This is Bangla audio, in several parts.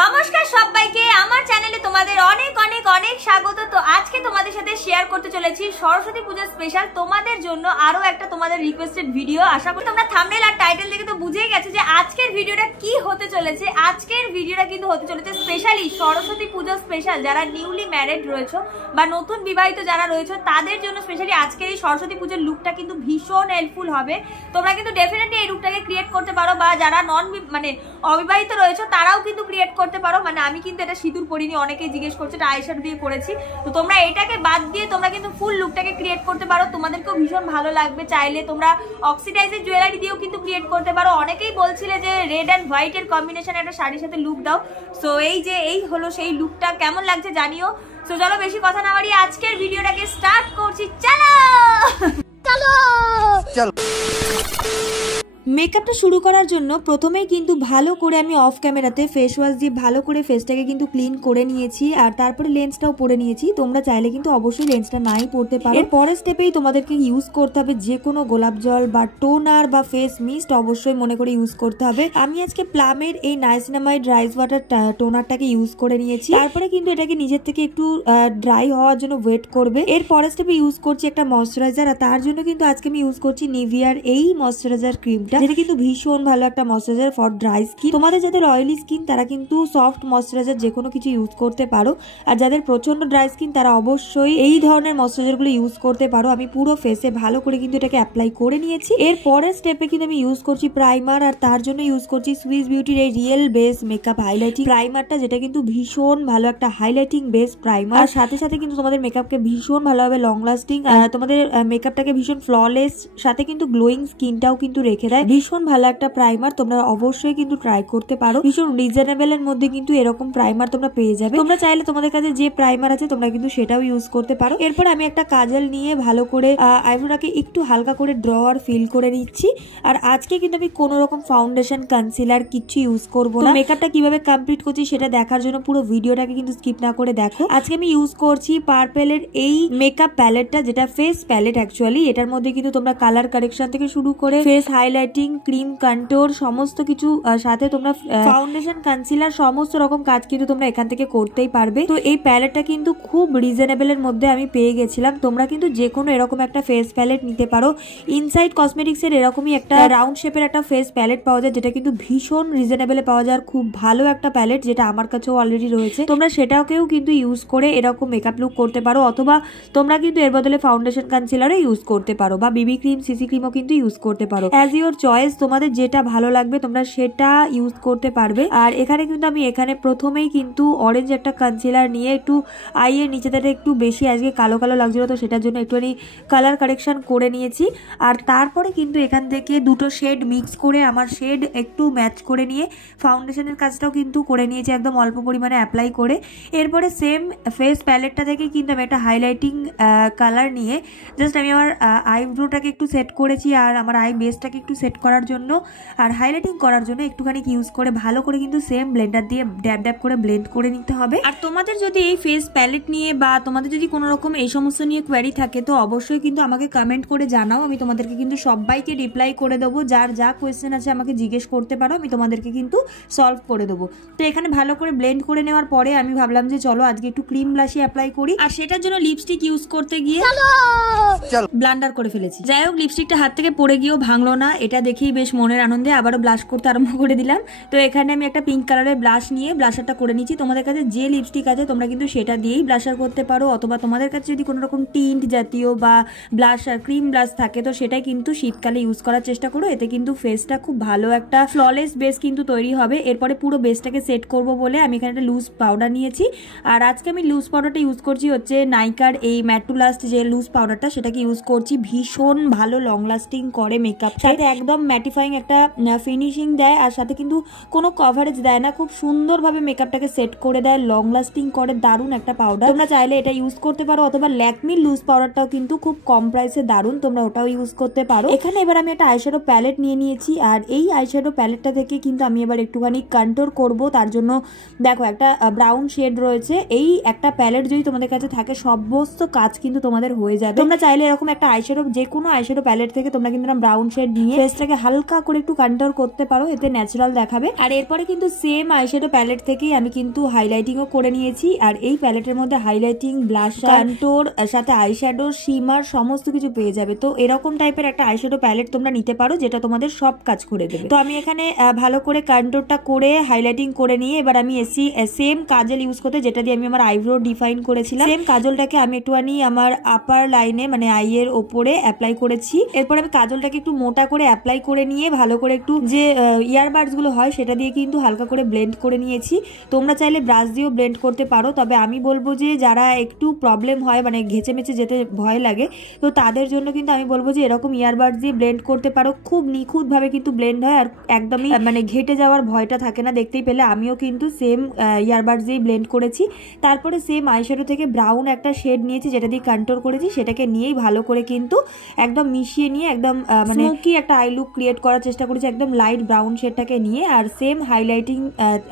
নমস্কার সবাইকে আমার চ্যানেলে তোমাদের অনেক অনেক অনেক স্বাগত। তো আজকে তোমাদের সাথে শেয়ার করতে চলেছি সরস্বতী পূজা স্পেশাল তোমাদের জন্য আরো একটা তোমাদের রিকোয়েস্টেড ভিডিও। আশা করি তোমরা থাম্বনেল আর টাইটেল দেখে তো বুঝেই গেছো যে আজকের ভিডিওটা কি হতে চলেছে। আজকের ভিডিওটা কিন্তু হতে চলেছে স্পেশালি সরস্বতী পূজা স্পেশাল। যারা নিউলি ম্যারিড রয়েছে বা নতুন বিবাহিত যারা রয়েছে তাদের জন্য স্পেশালি আজকের এই সরস্বতী পুজোর লুকটা কিন্তু ভীষণ হেল্পফুল হবে। তোমরা কিন্তু ডেফিনেটলি এই লুকটাকে ক্রিয়েট করতে পারো, বা যারা অবিবাহিত রয়েছে তারাও কিন্তু ক্রিয়েট করতে পারো। মানে আমি কিন্তু এটা সিঁদুর পরিনি, অনেকেই জিজ্ঞেস করছে, এটা আইশ্যাডো দিয়ে করেছি। তো তোমরা এটাকে বাদ দিয়ে তোমরা কিন্তু ফুল লুকটাকে ক্রিয়েট করতে পারো, তোমাদেরকেও ভীষণ ভালো লাগবে। চাইলে তোমরা অক্সিডাইজের জুয়েলারি দিয়েও কিন্তু ক্রিয়েট করতে পারো। অনেকেই বলছিলে যে রেড অ্যান্ড হোয়াইট এর কম্বিনেশন একটা শাড়ির সাথে লুক দাও। সো এই হলো সেই লুকটা, কেমন লাগছে জানিও। সো চলো বেশি কথা না বাড়িয়ে আজকের ভিডিওটাকে স্টার্ট করছি। চলো চলো। মেকআপটা শুরু করার জন্য প্রথমেই কিন্তু ভালো করে আমি অফ ক্যামেরাতে ফেস ওয়াশ দিয়ে ভালো করে ফেসটাকে কিন্তু ক্লিন করে নিয়েছি, আর তারপরে লেন্সটাও পরে নিয়েছি। তোমরা চাইলে কিন্তু অবশ্যই লেন্সটা নাই পরতে পারো। এর পরের স্টেপেই তোমাদেরকে ইউজ করতে হবে যে কোনো গোলাপ জল বা টোনার বা ফেস মিস্ট, অবশ্যই মনে করে ইউজ করতে হবে। আমি আজকে প্লামের এই নাইসিনামাইড রাইস ওয়াটার টোনারটাকে ইউজ করে নিয়েছি। তারপরে কিন্তু এটাকে নিজের থেকে একটু ড্রাই হওয়ার জন্য ওয়েট করবে। এর পরের স্টেপে ইউজ করছি একটা ময়শ্চারাইজার, আর তার জন্য কিন্তু আজকে আমি ইউজ করছি নিভিয়ার এই ময়শ্চারাইজার ক্রিমটা, যেটা কিন্তু ভীষণ ভালো একটা ময়শ্চারাইজার ফর ড্রাই স্কিন। তোমাদের যাদের অয়েলি স্কিন তারা কিন্তু সফট ময়শ্চারাইজার যে কোনো কিছু ইউজ করতে পারো, আর যাদের প্রচন্ড ড্রাই স্কিন তারা অবশ্যই এই ধরনের ময়শ্চারাইজার গুলো ইউজ করতে পারো। আমি পুরো ফেসে ভালো করে কিন্তু এটাকে অ্যাপ্লাই করে নিয়েছি। এর পরের স্টেপে কিন্তু আমি ইউজ করছি প্রাইমার, আর তার জন্য ইউজ করছি সুইস বিউটির এই রিয়েল বেস মেকআপ হাইলাইটিং প্রাইমারটা, যেটা কিন্তু ভীষণ ভালো একটা হাইলাইটিং বেস প্রাইমার। আর সাথে সাথে কিন্তু তোমাদের মেকআপকে ভীষণ ভালোভাবে লং লাস্টিং, তোমাদের মেকআপটাকে ভীষণ ফ্ললেস, সাথে কিন্তু গ্লোয়িং স্কিনটাও কিন্তু রেখে দেয়। ভীষণ ভালো একটা প্রাইমার, তোমরা অবশ্যই কিন্তু ট্রাই করতে পারো। ভীষণ রিজনেবল এর মধ্যে কিন্তু এরকম প্রাইমার তোমরা পেয়ে যাবে। তোমরা চাইলে তোমাদের কাছে যে প্রাইমার আছে তোমরা কিন্তু সেটাও ইউজ করতে পারো। এরপর আমি একটা কাজল নিয়ে ভালো করে আইব্রোটাকে একটু হালকা করে ড্র আর ফিল করে নিচ্ছি। আর আজকে কিন্তু আমি কোনো রকম ফাউন্ডেশন কনসিলার কিছু ইউজ করবো না। মেকআপটা কিভাবে কমপ্লিট করছি সেটা দেখার জন্য পুরো ভিডিওটাকে কিন্তু স্কিপ না করে দেখো। আজকে আমি ইউজ করছি পার্পেলের এই মেকআপ প্যালেটটা, যেটা ফেস প্যালেট অ্যাকচুয়ালি। এটার মধ্যে কিন্তু তোমরা কালার কারেকশন থেকে শুরু করে ফেস হাইলাইটিং, ক্রিম কন্ট্যুর সমস্ত কিছু, সাথে তোমরা ফাউন্ডেশন কনসিলার সমস্ত রকম কাজ কিন্তু তোমরা এখান থেকে করতেই পারবে। তো এই প্যালেটটা কিন্তু খুব রিজনেবল এর মধ্যে আমি পেয়ে গেছিলাম। তোমরা কিন্তু যে কোনো এরকম একটা ফেস প্যালেট নিতে পারো। ইনসাইড কসমেটিক্স এর এরকমই একটা রাউন্ড শেপের একটা ফেস প্যালেট পাওয়া যায়, যেটা কিন্তু ভীষণ রিজনেবল এ পাওয়া যায়, খুব ভালো একটা প্যালেট, যেটা আমার কাছেও অলরেডি রয়েছে। তোমরা সেটাকেও কিন্তু ইউজ করে এরকম মেকআপ লুক করতে পারো, অথবা তোমরা কিন্তু এর বদলে ফাউন্ডেশন কনসিলারও ইউজ করতে পারো, বা বিবি ক্রিম, সিসি ক্রিমও কিন্তু ইউজ করতে পারো। অ্যাজ ইউর চয়েস, তোমাদের যেটা ভালো লাগবে তোমরা সেটা ইউজ করতে পারবে। আর এখানে কিন্তু আমি প্রথমেই কিন্তু অরেঞ্জ একটা কনসিলার নিয়ে একটু আইয়ের নিচেটাতে একটু বেশি আজকে কালো কালো লাগছিল, তো সেটার জন্য একটুখানি কালার কারেকশন করে নিয়েছি। আর তারপরে কিন্তু এখান থেকে দুটো শেড মিক্স করে আমার শেড একটু ম্যাচ করে নিয়ে ফাউন্ডেশনের কাজটাও কিন্তু করে নিয়েছি একদম অল্প পরিমাণে অ্যাপ্লাই করে। এরপরে সেম ফেস প্যালেটটা থেকে কিন্তু আমি একটা হাইলাইটিং কালার নিয়ে জাস্ট আমি আমার আইব্রোটাকে একটু সেট করেছি, আর আমার আই বেসটাকে একটু সেট করার জন্য আর হাইলাইটিং করার জন্য একটুখানি ইউজ করে ভালো করে কিন্তু সেম ব্লেন্ডার দিয়ে ড্যাব ড্যাব করে ব্লেন্ড করে নিতে হবে। আর তোমাদের যদি এই ফেস প্যালেট নিয়ে বা তোমাদের যদি কোনো রকম এই সমস্ত নিয়ে কোয়ারি থাকে তো অবশ্যই কিন্তু আমাকে কমেন্ট করে জানাও। আমি তোমাদেরকে কিন্তু সবাইকে রিপ্লাই করে দেবো, যার যা কোয়েশ্চেন আছে আমাকে জিজ্ঞেস করতে পারো, আমি তোমাদেরকে কিন্তু সলভ করে দেবো। তো এখানে ভালো করে ব্লেন্ড করে নেওয়ার পরে আমি ভাবলাম যে চলো আজকে একটু ক্রিম ব্লাশি অ্যাপ্লাই করি, আর সেটার জন্য লিপস্টিক ইউজ করতে গিয়ে ব্লান্ডার করে ফেলেছি। যাই হোক, লিপস্টিকটা হাত থেকে পড়ে গিয়েও ভাঙলো না, এটা দেখেই বেশ মনের আনন্দে আবারও ব্লাশ করতে আরম্ভ করে দিলাম। তো এখানে আমি একটা পিঙ্ক কালারের ব্লাশ নিয়ে ব্লাশারটা করে নিচ্ছি। তোমাদের কাছে যে লিপস্টিক আছে তোমরা কিন্তু সেটা দিয়েই ব্লাশার করতে পারো, অথবা তোমাদের কাছে যদি কোনো রকম টিন্ট জাতীয় বা ব্লাশার ক্রিম ব্লাশ থাকে তো সেটাই কিন্তু শীতকালে ইউজ করার চেষ্টা করো। এতে কিন্তু ফেসটা খুব ভালো একটা ফ্ললেস বেস কিন্তু তৈরি হবে। এরপরে পুরো বেসটাকে সেট করব বলে আমি এখানে একটা লুজ পাউডার নিয়েছি, আর আজকে আমি লুজ পাউডারটা ইউজ করছি হচ্ছে নাইকার এই ম্যাট টু লাস্ট যে লুজ পাউডারটা, সেটাকে ইউজ করছি। ভীষণ ভালো লং লাস্টিং করে মেকআপ, সাথে একদম ম্যাটিফাইং একটা ফিনিশিং দেয়, আর সাথে কিন্তু কোনো কভারেজ দেয় না, খুব সুন্দরভাবে মেকআপটাকে সেট করে দেয়, লং লাস্টিং করে, দারুণ একটা পাউডার। তোমরা চাইলে এটা ইউজ করতে পারো, অথবা ল্যাকমির লুজ পাউডারটাও কিন্তু খুব কম প্রাইসে দারুণ, তোমরা ওটাও ইউজ করতে পারো। এখানে এবার আমি একটা আইশ্যাডো প্যালেট নিয়ে নিয়েছি, আর এই আইশ্যাডো প্যালেটটা থেকে কিন্তু আমি এবার একটুখানি কন্ট্যুর করব। তার জন্য দেখো একটা ব্রাউন শেড রয়েছে, এই একটা প্যালেট যদি তোমাদের কাছে থাকে সমস্ত কাজ কিন্তু তোমাদের হয়ে যাবে। তোমরা চাইলে এরকম একটা আইশ্যাডো, যে কোনো আইশ্যাডো প্যালেট থেকে তোমরা কিন্তু ব্রাউন শেড নিয়ে ফেসটা ফেসটাকে হালকা করে একটু কন্ট্রোল করতে পারো, এতে ন্যাচারাল দেখাবে। আর এরপরে কিন্তু সেম আইশ্যাডো প্যালেট থেকেই আমি কিন্তু হাইলাইটিংও করে নিয়েছি। আর এই প্যালেটের মধ্যে হাইলাইটিং, ব্লাশ, কন্ট্রোর সাথে আইশ্যাডো, শিমার সমস্ত কিছু পেয়ে যাবে। তো এরকম টাইপের একটা আইশ্যাডো প্যালেট তোমরা নিতে পারো যেটা তোমাদের সব কাজ করে দেবে। তো আমি এখানে ভালো করে কন্ট্রোরটা করে হাইলাইটিং করে নিয়ে এবার আমি এসি সেম কাজল ইউজ করতে, যেটা দিয়ে আমি আমার আইব্রো ডিফাইন করেছিলাম। সেম কাজলটাকে আমি একটুখানি আমার আপার লাইনে মানে আইয়ের ওপরে অ্যাপ্লাই করেছি। এরপর আমি কাজলটাকে একটু মোটা করে অ্যাপ্লাই করে নিয়ে ভালো করে একটু যে ইয়ারবাডস গুলো হয় সেটা দিয়ে কিন্তু হালকা করে ব্লেন্ড করে নিয়েছি। তোমরা চাইলে ব্রাশ দিয়েও ব্লেন্ড করতে পারো, তবে আমি বলবো যে যারা একটু প্রবলেম হয় মানে ঘেঁচে মেচে যেতে ভয় লাগে, তো তাদের জন্য কিন্তু আমি বলবো যে এরকম ইয়ারবাডস দিয়ে ব্লেন্ড করতে পারো। খুব নিখুঁত ভাবে কিন্তু ব্লেন্ড হয় আর একদমই মানে ঘেটে যাওয়ার ভয়টা থাকে না। দেখতেই পেলে আমিও কিন্তু সেম ইয়ারবাডস দিয়ে ব্লেন্ড করেছি। তারপরে সেম আইশ্যাডো থেকে ব্রাউন একটা শেড নিয়েছি যেটা দিয়ে কন্ট্রোল করেছি, সেটাকে নিয়েই ভালো করে কিন্তু একদম মিশিয়ে নিয়ে একদম মানে স্মোকি একটা আই লুক ক্রিয়েট করার চেষ্টা করেছি একদম লাইট ব্রাউন শেডটাকে নিয়ে। আর সেম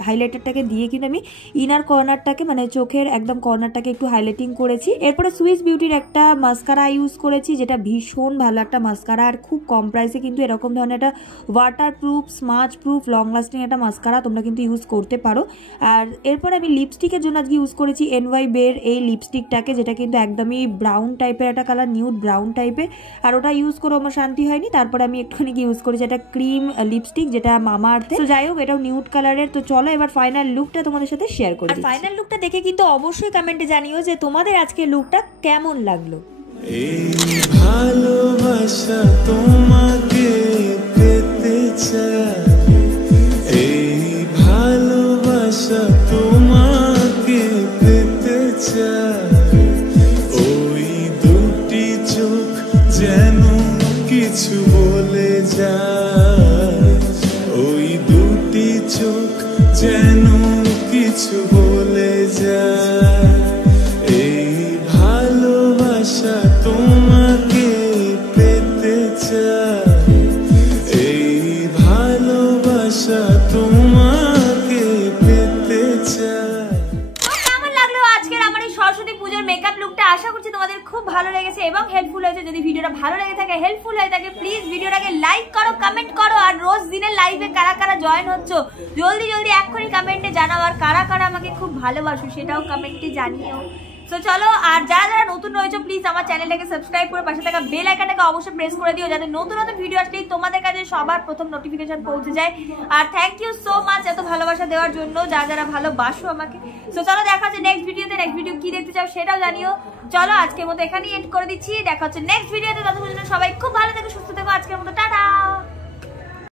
হাইলাইটারটাকে দিয়ে কিন্তু আমি ইনার কর্নারটাকে মানে চোখের একদম কর্নারটাকে একটু হাইলাইটিং করেছি। এরপরে সুইস বিউটির একটা মাস্কারা ইউজ করেছি যেটা ভীষণ ভালো একটা মাস্কারা, আর খুব কম প্রাইসে কিন্তু এরকম ধরনের একটা water proof, smudge proof, long lasting একটা মাস্কারা তোমরা কিন্তু ইউজ করতে পারো। আর এরপরে আমি লিপস্টিকের জন্য আজকে ইউজ করেছি NY বের এই লিপস্টিকটাকে, যেটা কিন্তু একদমই ব্রাউন টাইপের একটা কালার, নিউড ব্রাউন টাইপের। আর ওটা ইউজ করে আমার শান্তি হয়নি, তারপরে আমি একটুখানি ইউজ করেছি একটা ক্রিম লিপস্টিক যেটা মামা আর্থে। তো যাই হোক এটাও নিউড কালারের। তো চলো এবার ফাইনাল লুকটা তোমাদের সাথে শেয়ার করি। আর ফাইনাল লুকটা দেখে কিন্তু অবশ্যই কমেন্টে জানিও যে তোমাদের আজকে লুকটা কেমন লাগলো। এই ভালোবাসা তোমাকে পেতে চাই, এই ভালোবাসা তোমাকে পেতে চাই। ওই দুটি চোখ যেন কিছু বলে যায়, ওই দুটি চোখ যেন কিছু বলে যায়। এই ভালোবাসা তোমাকে পেতে চাই, এই ভালোবাসা তোমাকে পেতে চাই। কেমন লাগলো আজকের আমার এই সরস্বতী পুজোর মেকআপ লুকটা? আশা করছি তোমাদের খুব ভালো লেগেছে এবং হেল্পফুল হয়েছে। যদি ভিডিওটা ভালো লেগে থাকে, হেল্পফুল হয়ে থাকে, প্লিজ ভিডিওটাকে লাইক করো, কমেন্ট করো। আর রোজ দিনের লাইভে কারা কারা জয়েন হচ্ছ জলদি জলদি এক্ষুনি কমেন্টে জানাও। আর কারা কারা আমাকে খুব ভালোবাসো সেটাও কমেন্টে জানিও। তো চলো, আর যারা যারা নতুন রয়েছে প্লিজ আমার চ্যানেলটাকে সাবস্ক্রাইব করে পাশে থাকা বেল আইকনটাকে অবশ্যই প্রেস করে দিও, যাতে নতুন নতুন ভিডিও আসলেই তোমাদের কাছে সবার প্রথম নোটিফিকেশন পৌঁছে যায়। আর থ্যাংক ইউ সো মাচ এত ভালোবাসা দেওয়ার জন্য, যারা যারা ভালোবাসো আমাকে। তো চলো দেখা হচ্ছে নেক্সট ভিডিওতে। নেক্সট ভিডিও কি দেখতে চাও সেটাও জানিও। চলো আজকের মতো এখানেই এন্ড করে দিচ্ছি, দেখা হচ্ছে নেক্সট ভিডিওতে। ততক্ষণ সবাই খুব ভালো থেকো, সুস্থ থেকো। আজকের মতো টাটা।